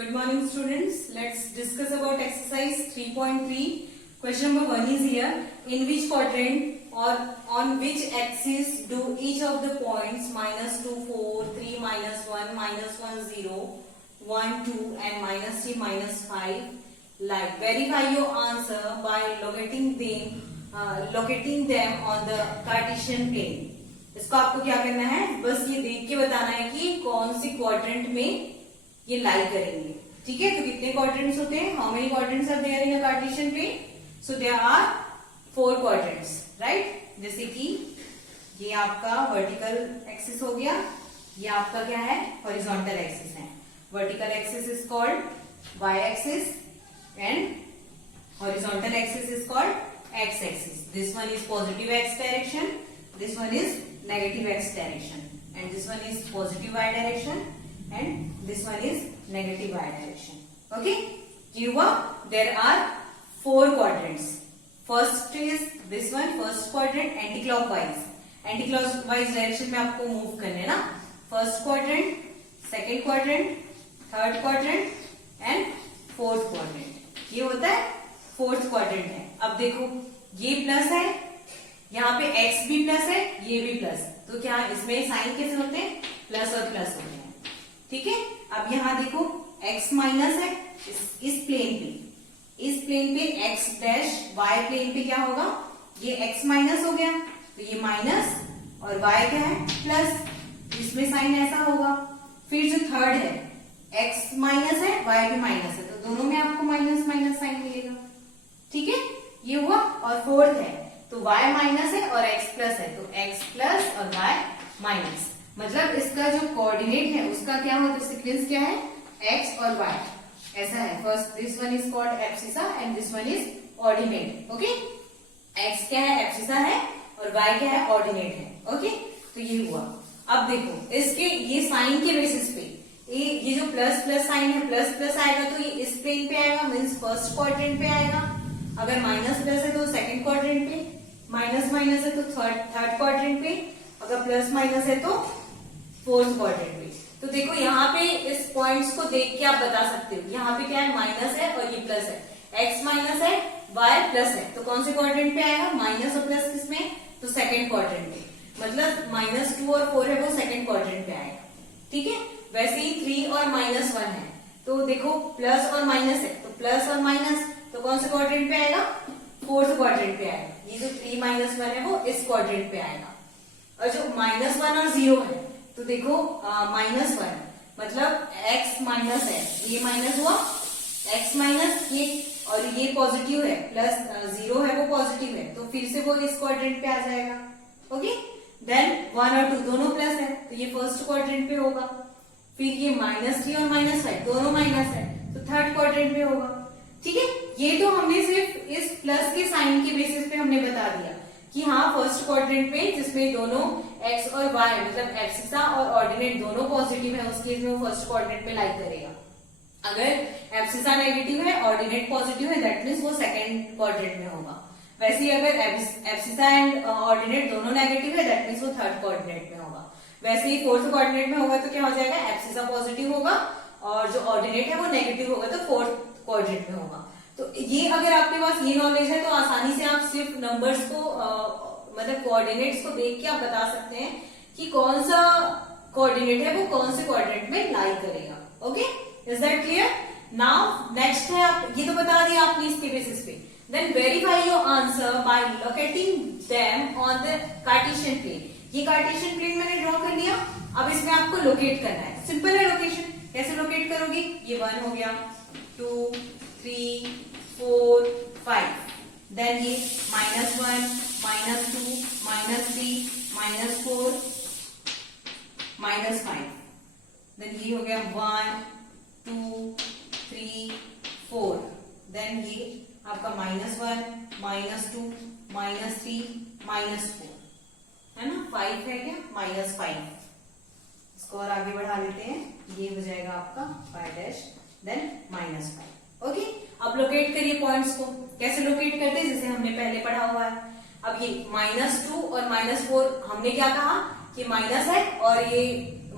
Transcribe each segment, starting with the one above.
Good morning, students. Let's discuss about exercise 3.3. Question number 1 is here. In which quadrant or on which axis do each of the points -2, 4, 3, -1, -1, 0, 1, 2 and -3, -5 lie? Verify your answer by locating them on the Cartesian plane. इसको आपको क्या करना है, बस ये देख के बताना है कि कौन सी क्वाड्रेंट में ये लाई करेंगे. ठीक है, तो कितने क्वाड्रेंट्स होते हैं? How many quadrants are there in a Cartesian plane? So there are 4 quadrants, right. जैसे कि ये आपका वर्टिकल एक्सिस हो गया, ये आपका क्या है, हॉरिजॉन्टल एक्सिस है. Vertical axis is called y axis and horizontal axis is called x axis. This one is positive x direction, this one is negative x direction, and this one is positive y direction, and this one is negative y direction. Okay, there are 4 quadrants. First is this one, first quadrant anti-clockwise. Anti-clockwise direction में आपको move करने ना. First quadrant, second quadrant, third quadrant and fourth quadrant. ये होता है fourth quadrant है. अब देखो ये प्लस है, यहाँ पे x भी प्लस है, ये भी प्लस, तो क्या इसमें साइन कैसे होते हैं? प्लस और प्लस होते हैं. ठीक है, अब यहाँ देखो x माइनस है इस प्लेन पे x डैश, y प्लेन पे क्या होगा, ये x माइनस हो गया, तो ये माइनस और y क्या है, प्लस. इसमें साइन ऐसा होगा. फिर जो थर्ड है x माइनस है, y भी माइनस है, तो दोनों में आपको माइनस माइनस साइन मिलेगा. ठीक है, ये हुआ. और फोर्थ है तो y माइनस है और x प्लस है, तो x प्लस और y माइनस. मतलब इसका जो कोऑर्डिनेट है उसका क्या हो, तो सीक्वेंस क्या है, x और y ऐसा है. First this one is called abscissa and this one is ordinate. Okay, x क्या है, एब्सिसा है, और y क्या है, ऑर्डिनेट है. ओके, तो ये हुआ. अब देखो इसके ये साइन के बेसिस पे ये जो प्लस प्लस साइन है, प्लस प्लस आएगा तो ये इस प्लेन पे आएगा, मीन्स फर्स्ट क्वाड्रेंट पे आएगा. अगर माइनस प्लस है तो सेकंड क्वाड्रेंट पे, माइनस माइनस है तो थर्ड क्वाड्रेंट पे, अगर प्लस माइनस है तो फोर्थ क्वाड्रेंट पे. तो देखो यहाँ पे इस पॉइंट्स को देख के आप बता सकते हो, यहाँ पे क्या है, माइनस है और ये प्लस है. x माइनस है, y प्लस है, तो कौन से क्वाड्रेंट पे आएगा, माइनस और प्लस किसमें, तो सेकंड क्वाड्रेंट पे. मतलब -2 और 4 है वो सेकंड क्वाड्रेंट पे आएगा. ठीक है, वैसे ही 3 और -1 है, तो देखो प्लस और माइनस है, तो प्लस और माइनस तो कौन से क्वाड्रेंट पे आएगा, फोर्थ क्वाड्रेंट पे आएगा. ये जो 3 -1 है वो इस क्वाड्रेंट पे आएगा. और जो -1 और 0 है, तो देखो -1 मतलब x माइनस है, ये माइनस हुआ, x माइनस ये, और ये पॉजिटिव है, प्लस 0 है वो पॉजिटिव है, तो फिर से वो इस क्वाड्रेंट पे आ जाएगा. ओके, देन 1 और 2 दोनों प्लस है, तो ये फर्स्ट क्वाड्रेंट पे होगा. फिर ये -3 और -5 दोनों माइनस है, तो थर्ड क्वाड्रेंट पे होगा. ठीक है, ये तो हमने सिर्फ इस प्लस के साइन के बेसिस पे हमने बता दिया कि हाँ फर्स्ट क्वाड्रेंट में जिसमें दोनों x और y मतलब एब्सिसा और ऑर्डिनेट दोनों पॉजिटिव है, उस केस में वो फर्स्ट क्वाड्रेंट पे लाई करेगा. अगर एब्सिसा नेगेटिव है, ऑर्डिनेट पॉजिटिव है, दैट मीन्स वो सेकंड क्वाड्रेंट में होगा. वैसे ही अगर एब्सिसा एंड ऑर्डिनेट दोनों नेगेटिव है, दैट मीन्स वो थर्ड क्वाड्रेंट में होगा. वैसे ही फोर्थ क्वाड्रेंट में होगा तो क्या हो जाएगा, एब्सिसा पॉजिटिव होगा और जो ऑर्डिनेट है वो नेगेटिव होगा, तो फोर्थ क्वाड्रेंट में होगा. तो ये अगर आपके पास ये नॉलेज है तो आसानी से आप सिर्फ नंबर्स को मतलब कोऑर्डिनेट्स को देख के आप बता सकते हैं कि कौन सा कोऑर्डिनेट है वो कौन से क्वाड्रेंट में लाई करेगा. Okay, is that clear? Now next है, आप ये तो बता दिया आपने इसके बेसिस पे. Then verify your answer by locating them on the Cartesian plane. ये कार्टेशियन प्लेन मैंने ड्रॉ कर लिया. अब इसमें आपको लोकेट करना है. सिंपल है लोकेशन. कैसे लोकेट करोगे, ये 1 हो गया, 2 3 4 5, देन ये -1 -2 -3 -4 -5, देन ये हो गया 1 2 3 4, देन ये आपका -1 -2 -3 -4 है ना. 5 है क्या, -5. इसको और आगे बढ़ा लेते हैं, ये हो जाएगा आपका 5' देन -5. ओके, अब लोकेट करिए पॉइंट्स को. कैसे लोकेट करते हैं, जैसे हमने पहले पढ़ा हुआ है. अब ये -2 और -4 हमने क्या कहा कि माइनस है और ये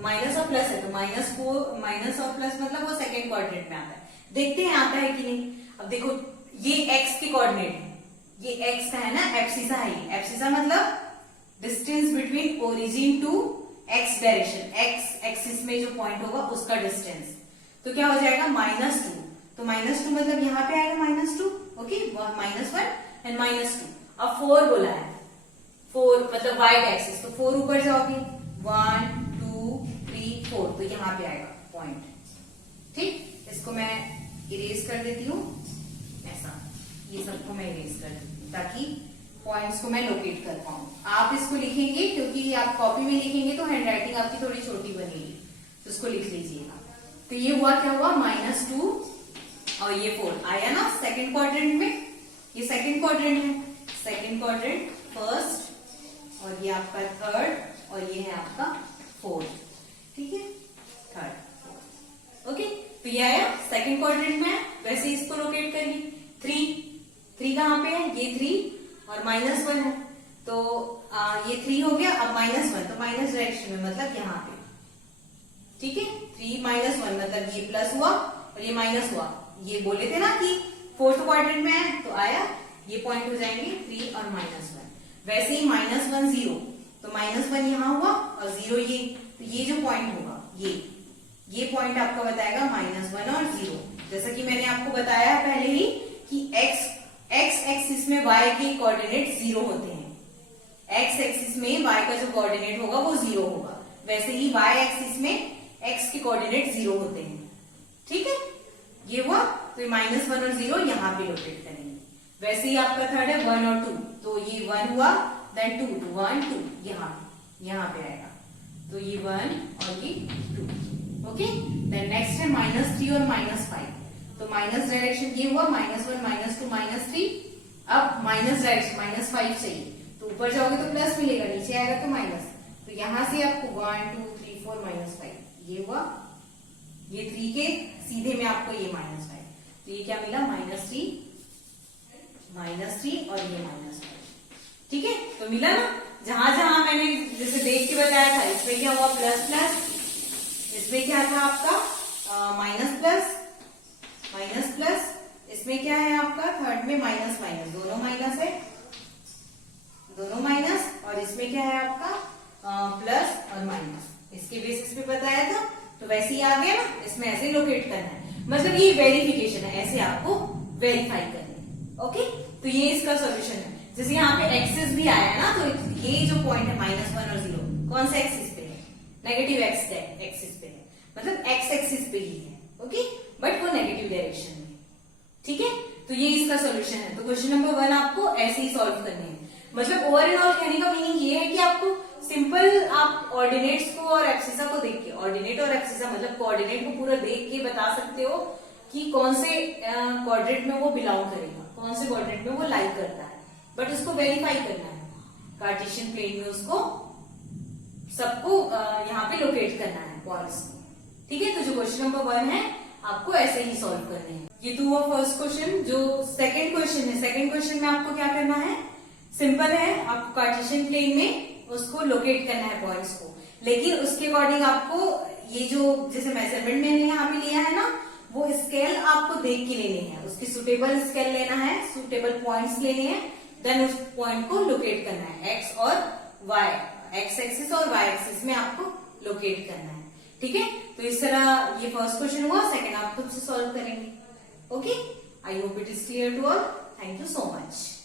माइनस और प्लस है तो माइनस और प्लस मतलब वो सेकेंड क्वाड्रेंट में आता है। देखते हैं आता है कि नहीं। अब देखो ये एक्स के कोऑर्डिनेट है, ये एक्स का है ना, एब्सिसा है ये। एब्सिसा मतलब distance between origin to X direction, X axis में जो पॉइंट होगा उसका डिस्टेंस। तो क्या हो जाएगा -2, तो -2 मतलब यहाँ पे आएगा -2, ओके, -1 एंड -2। अब 4 बोला है, 4 मतलब वाइट एक्सिस, तो 4 ऊपर जाओगे, 1 2 3 4, तो यहाँ पे आएगा पॉइंट। ठीक, इसको मैं इरेज कर देती हूँ ऐसा, ये सबको मैं इरेज कर देती हूँ ताकि पॉइंट्स को मैं लोकेट कर पाऊं। आप इसको लिखेंगे क्योंकि आप कॉपी में लिखेंगे तो हैंडराइटिंग आपकी थोड़ी छोटी बनेगी, तो इसको लिख लीजिएगा। तो ये हुआ क्या हुआ, -2 और ये 4 आया ना सेकंड क्वाड्रेंट में। ये सेकंड क्वाड्रेंट है, सेकंड क्वाड्रेंट फर्स्ट, और ये आपका थर्ड, और ये है आपका फोर्थ। ठीक है, थर्ड फोर्थ, ओके। तो ये आया सेकंड क्वाड्रेंट में है, वैसे इसको लोकेट करिए। 3 कहाँ पे है, ये 3 और -1 है, तो ये 3 हो गया। अब -1 तो माइनस डायरेक्शन में मतलब यहाँ पे, ठीक है। 3 -1 मतलब ये प्लस हुआ और ये माइनस हुआ। ये बोले थे ना कि फोर्थ क्वाड्रेंट में है, तो आया ये पॉइंट हो जाएंगे 3 और -1। वैसे ही -1 0, तो -1 यहाँ हुआ और 0 ये, तो ये जो पॉइंट होगा ये पॉइंट आपका बताएगा -1 और 0। जैसा कि मैंने आपको बताया पहले ही कि एक्स एक्सिस में y के कोऑर्डिनेट 0 होते हैं। एक्स एक्सिस में y का जो कोऑर्डिनेट होगा वो 0 होगा, वैसे ही y एक्सिस में x के कोऑर्डिनेट 0 होते हैं। ठीक है, ये हुआ। तो -1 और 0 यहाँ पे लोकेट करेंगे। वैसे ही आपका थर्ड है 1 और 2, तो ये 1 हुआ, देन 2 2 1 2, यहाँ पे आएगा, तो ये 1 और ये 2, ओके। देन नेक्स्ट है -3 और -5, तो माइनस डायरेक्शन ये हुआ, -1 -2 -3। अब माइनस डायरेक्शन -5 चाहिए, तो ऊपर जाओगे तो प्लस मिलेगा, नीचे आएगा तो माइनस। तो यहां से आपको 1 2 3 4 -5 ये हुआ, ये 3 के सीधे में आपको ये -5, तो ये क्या मिला, -3 और ये -5। ठीक है, तो मिला ना। जहां जहां मैंने जैसे देख के बताया था, इसमें क्या हुआ प्लस प्लस, इसमें क्या था आपका माइनस प्लस, इसमें क्या है आपका थर्ड में माइनस, दोनों माइनस है, दोनों माइनस, और इसमें क्या है आपका प्लस और माइनस। इसके बेसिस पे बताया था, तो वैसे ही आ गया ना। इसमें ऐसे लोकेट करना है, मतलब ये वेरिफिकेशन है, ऐसे आपको वेरीफाई करना है, ओके। तो ये इसका सॉल्यूशन है। जैसे यहाँ पे एक्सिस भी आया ना, तो ये जो पॉइंट है -1 और 0 कौन सा एक्सिस पे है, नेगेटिव एक्सिस पे है, मतलब एक्स एक्सिस पे ही है, ओके, बट वो नेगेटिव डायरेक्शन में। ठीक है, तो ये इसका सॉल्यूशन है। तो क्वेश्चन नंबर 1 आपको ऐसे ही सॉल्व करने हैं। मतलब ओवर एंड ऑल कहने का मीनिंग ये है कि आपको सिंपल आप ऑर्डिनेट्स को और एब्सिसा को देख के, ऑर्डिनेट और एब्सिसा मतलब कोऑर्डिनेट को पूरा देख के बता सकते हो कि कौन से क्वाड्रेंट में वो बिलोंग करेगा, कौन से क्वाड्रेंट में वो लाई करता है, बट उसको वेरीफाई करना है कार्टेशियन प्लेन में, उसको सबको यहाँ पे लोकेट करना है पॉइंट्स को। ठीक है, तो जो क्वेश्चन नंबर 1 है आपको ऐसे ही सॉल्व करने हैं। ये तो हुआ फर्स्ट क्वेश्चन। जो सेकंड क्वेश्चन है, सेकंड क्वेश्चन में आपको क्या करना है, सिंपल है, आपको कार्टेशियन प्लेन में उसको लोकेट करना है पॉइंट्स को, लेकिन उसके अकॉर्डिंग आपको ये जो जैसे मेजरमेंट मैंने यहाँ पे लिया है ना, वो स्केल आपको देख के लेने हैं, उसकी सुटेबल स्केल लेना है, सुटेबल पॉइंट्स लेने हैं, देन उस पॉइंट को लोकेट करना है, एक्स और वाई, एक्स एक्सिस और वाई एक्सिस में आपको लोकेट करना है। ठीक है, तो इस तरह ये फर्स्ट क्वेश्चन हुआ, सेकंड आप खुद से सॉल्व करेंगे। Okay, I hope it is clear to all. Thank you so much.